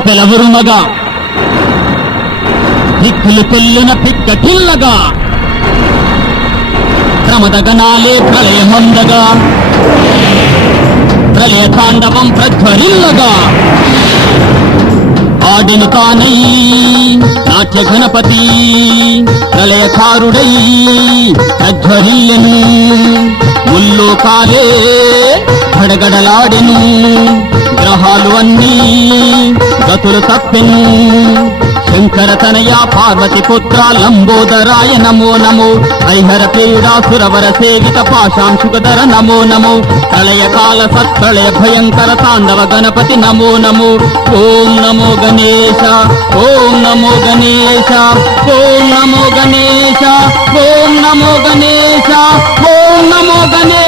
పెలపెలవురుమగా దిక్కులు తెల్లున పిక్కటిల్లగా ప్రమదగనాలే ప్రళయమందగా ప్రళయ తాండవం ప్రజ్వరిల్లగా ఆడిను తానై నాట్య గణపతి ప్రళయకారుడై ప్రజ్వరిల్లెను ముల్లోకాలే గడగడలాడెను గ్రహాలు అన్నీ గతులు తప్పెను శంకర తనయ పార్వతి పుత్ర లంబోదరాయ నమో నమో హరిహర పీడాసురవర సేవిత పాశాంశుకధర నమో నమో ప్రళయకాల సత్ప్రళయ భయంకర తాండవ గణపతి నమో నమో ఓం నమో గణేశ ఓం నమో గణేశ ఓం నమో గణేశ ఓం నమో గణేశ ఓం నమో గణేశ